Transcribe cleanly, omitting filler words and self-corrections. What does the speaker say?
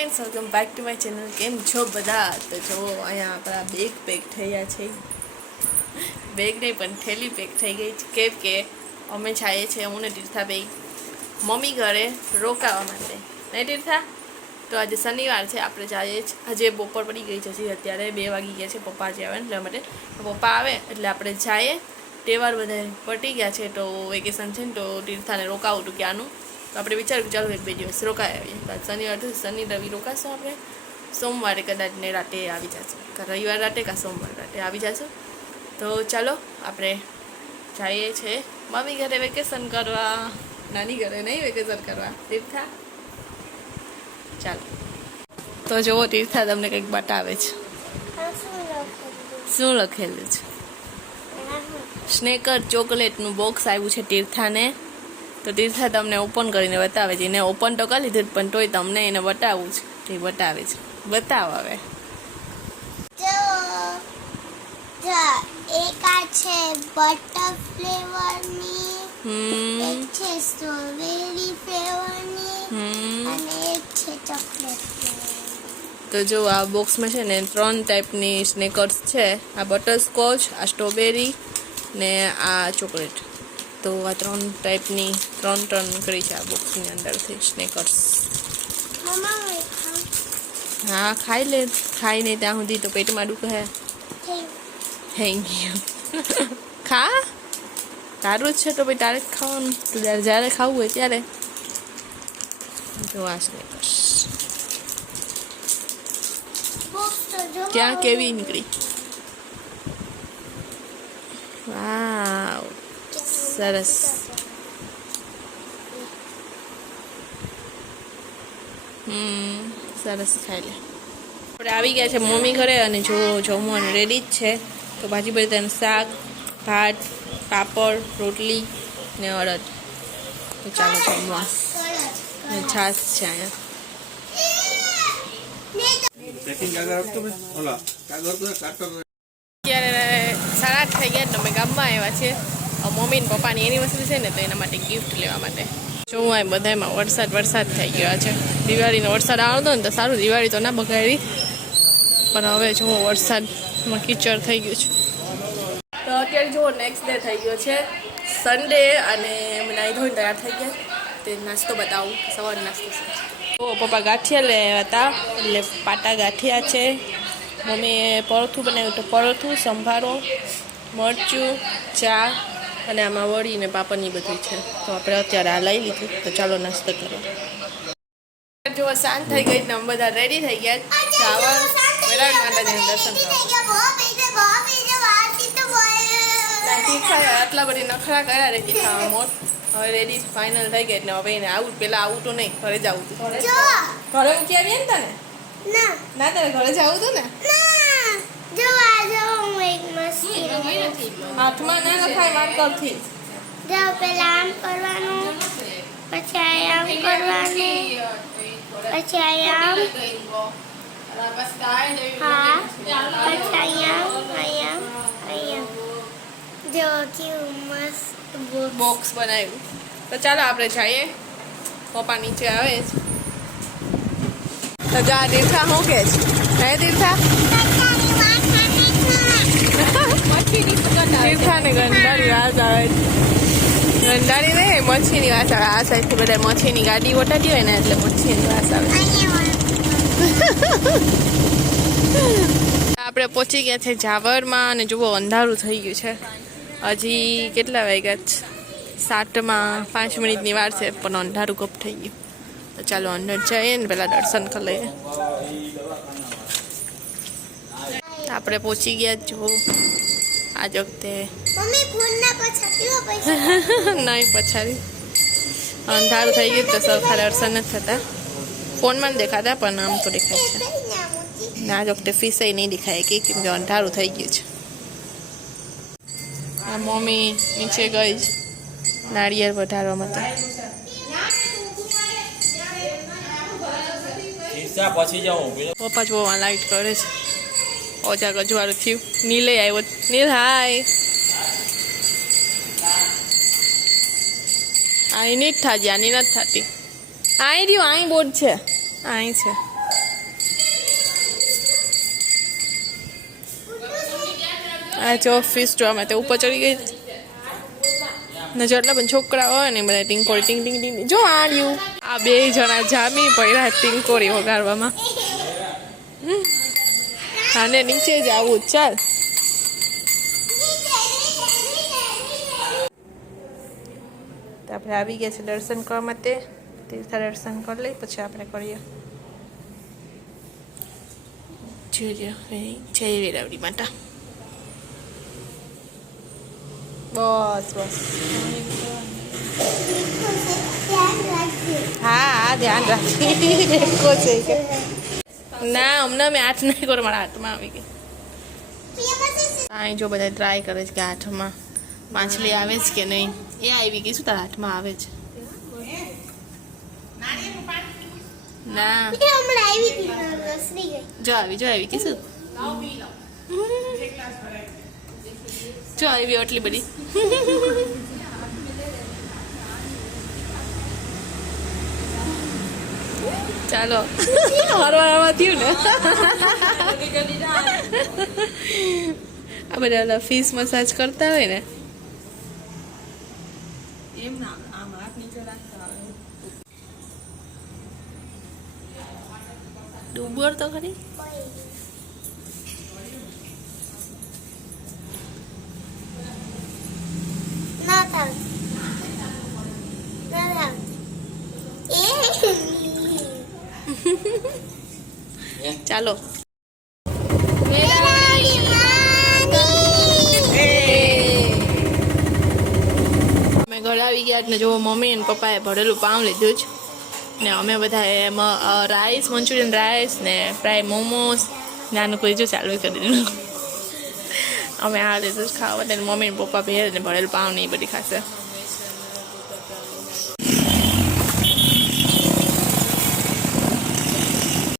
Friends, welcome back to my channel. કેમ છો બધા? તો જો અહીંયા આપણા બેગ પેક થયા છે. બેગ નહીં પણ થેલી પેક થઈ ગઈ છે. કેમ કે અમે જઈએ છીએ, હું ને તીર્થાબેન મમ્મી ઘરે રોકાવા માટે. નહીં તીર્થા? તો આજે શનિવાર છે, આપણે જઈએ છીએ. આજે બપોર પડી ગઈ છે, અત્યારે 2 વાગી ગયા છે. પપ્પા જે આવે ને એટલા માટે પપ્પા આવે એટલે આપણે જઈએ. તહેવાર બધા પટી ગયા છે, તો વેકેશન છે ને, તો તીર્થાને રોકાવું હતું ક્યાંનું. તો આપણે વિચાર્યું ચાલો 1-2 દિવસ રોકાઈ આવીએ. શનિવાર તો શનિ રવિ રોકાશું આપણે. સોમવારે કદાચ ને રાતે આવી જશું, કાં રવિવાર રાતે કાં સોમવાર રાતે આવી જશું. તો ચાલો આપણે જઈએ છીએ મમ્મી ઘરે વેકેશન કરવા, નાની ઘરે નહીં વેકેશન કરવા. તીર્થા ચાલો. તો જુઓ તીર્થા તમને કંઈક બતાવે છે. શું લખેલું છે? સ્નેકર ચોકલેટનું બોક્સ આવ્યું છે તીર્થાને. તો તીર્થા તમને ઓપન કરીને બતાવે છે. એને ઓપન તો કરી લીધું પણ તોય તમને એને બતાવવું છે. તે બતાવે છે. બતાવો હવે. એક આ છે બટર ફ્લેવરની, એક છે સ્ટ્રોબેરી ફ્લેવરની અને એક છે ચોકલેટ ફ્લેવરની. તો જો આ બોક્સમાં છે ને 3 ટાઈપની સ્નેકર્સ છે. આ બટરસ્કોચ, આ સ્ટ્રોબેરી ને આ ચોકલેટ. તો આ 3 ટાઈપની 3 નીકળી છે આ બોક્સની અંદરથી સ્નેકર્સ. હા ખાઈ લે, ખાઈ નહીં ત્યાં સુધી તો પેટમાં દુખે. થઈ ગયું. ખા, તારું જ છે તો ભાઈ તારે જ ખાવાનું. તો જ્યારે ખાવું હોય ત્યારે. જો આ સ્નેકર્સ ક્યાં કેવી નીકળી. વાવ, સરસ. સરસ, ખાઈ લે. આપણે આવી ગયા છે મમ્મી ઘરે અને જો જમવાનું રેડી જ છે. તો ભાજી બટેટાનું શાક, ભાત, પાપડ, રોટલી ને અડદ. તો ચાલો જમવા. ને છાશ છે અહીંયા. અત્યારે 8:30 થઈ ગયા. અમે ગામમાં આવ્યા છીએ. મમ્મી ને પપ્પાની એનિવર્સરી છે ને, તો એના માટે ગિફ્ટ લેવા માટે. જોવું આ બધામાં વરસાદ થઈ ગયો છે. દિવાળીનો વરસાદ આવતો ને તો સારું, દિવાળી તો ના બગાડી. પણ હવે જુઓ વરસાદમાં કીચડ થઈ ગયું છે. તો અત્યારે જુઓ નેક્સ્ટ ડે થઈ ગયો છે સન્ડે, અને અમે નાહી ધોઈને તૈયાર થઈ ગયા. તે નાસ્તો બતાવું, સવારનો નાસ્તો છે. તો પપ્પા ગાંઠિયા લેવા હતા, એટલે પાટા ગાંઠિયા છે. મમ્મીએ પરથું બનાવ્યું તો પરથું, સંભારો, મરચું, ચા અને આમાં વળી ને પાપડની બધી છે. તો આપણે અત્યારે આ લઈ લીધું. તો ચાલો નાસ્તો કરવા. જો શાંત થઈ ગઈ ને અમે બધા રેડી થઈ ગયા. ચાવલ વેરાડ માતાજીનું દર્શન કરવા. આટલા બધી નખરા કર્યા રે તીખા મોટ. હવે રેડી ફાઇનલ થઈ ગઈ ને હવે એને આવું, પેલા આવું તો નહીં, ઘરે જ આવું હતું. ઘરે મૂકી આવીએ ને તને? ના તારે ઘરે જ આવું હતું ને? હાથમાં ના નખાય માર્કરથી. પેલા આમ કરવાનું, પછી આમ કરવાનું, પછી આમ, હા, પછી અહીંયા જો કેવું મસ્ત બોક્સ બનાવ્યું. તો ચાલો આપણે જઈએ. પપ્પા નીચે આવે છે. તો જા તીર્થા શું કે છે? હે તીર્થા? તીર્થાને ગંધારી વાસ આવે છે. ગંધારી નહીં, મચ્છીની વાસ આવે. આ સાઈડથી બધા મચ્છીની ગાડી ઓટાડી હોય ને એટલે મચ્છીની વાસ આવે. આપણે પહોંચી ગયા છે જાવરમાં અને જુઓ અંધારું થઈ ગયું છે. હજી કેટલા વાગ્યા છે? 7માં 5 મિનિટની વાર છે, પણ અંધારું કપ થઈ ગયું. તો ચાલો અંદર જઈએ ને પહેલાં દર્શન કરી લઈએ. આપણે પહોંચી ગયા. જો આજ વખતે નહીં પછાડી અંધારું થઈ ગયું તો સરખા દર્શન નથી થતા. ફોનમાં દેખાતા પણ આમ તો દેખાય છે. આજ વખતે ફીસે નહીં દેખાય કેમ કે અંધારું થઈ ગયું છે. આ મમ્મી નીચે ગઈ નાળિયેર વધારવા માટે. પપ્પા જો લાઈટ કરે છે. ઓજા ગજવાળું થયું. નીલે આવ્યો. નીલ હાય. અહીં નહીં જ થાતી, આની નથી થતી. અહીં રહ્યું, અહીં બોર્ડ છે, અહીં છે. આ જો ફિશ જોવા માટે ઉપર ચડી ગઈ ને જેટલા પણ છોકરા હોય ને બધા ટીંકોરી ટીંગ ટીંગ ટીંગ જો આડ્યું આ બે જણા જામી પડ્યા ટીંકોરી વગાડવામાં આને નીચે જ આવું ચાલ તો આપણે આવી ગયા છે દર્શન કરવા માટે તીર્થ દર્શન કરી લઈ પછી આપણે કરીએ જય વેરાવળી માતા બસ બસ હા ધ્યાન રાખી દેખો છે કે ના હમણાં મેં હાથ નહીં કરો મારા હાથમાં આવી ગઈ અહીં જો બધા ટ્રાય કરે છે કે હાથમાં માછલી આવે છે કે નહીં એ આવી ગઈ શું તારા હાથમાં આવે છે ના જો આવી કે શું જો આવી આટલી બધી ચાલો હરવાળામાં થયું ને આ બધા ફીસ મસાજ કરતા હોય ને ડૂબર તો ખરી ચાલો અમે ઘરે આવી ગયા ને જો મમ્મી અને પપ્પાએ ભરેલું પાઉં લીધું જ ને અમે બધા એમાં રાઈસ મંચુરિયન રાઈસ ને ફ્રાય મોમોસ નાનું કોઈ જો ચાલુ કરી દીધું અમે આ લીધું ખાવા માટે મમ્મી ને પપ્પા ભેર ને ભરેલું પાઉં ને એ બધી ખાશે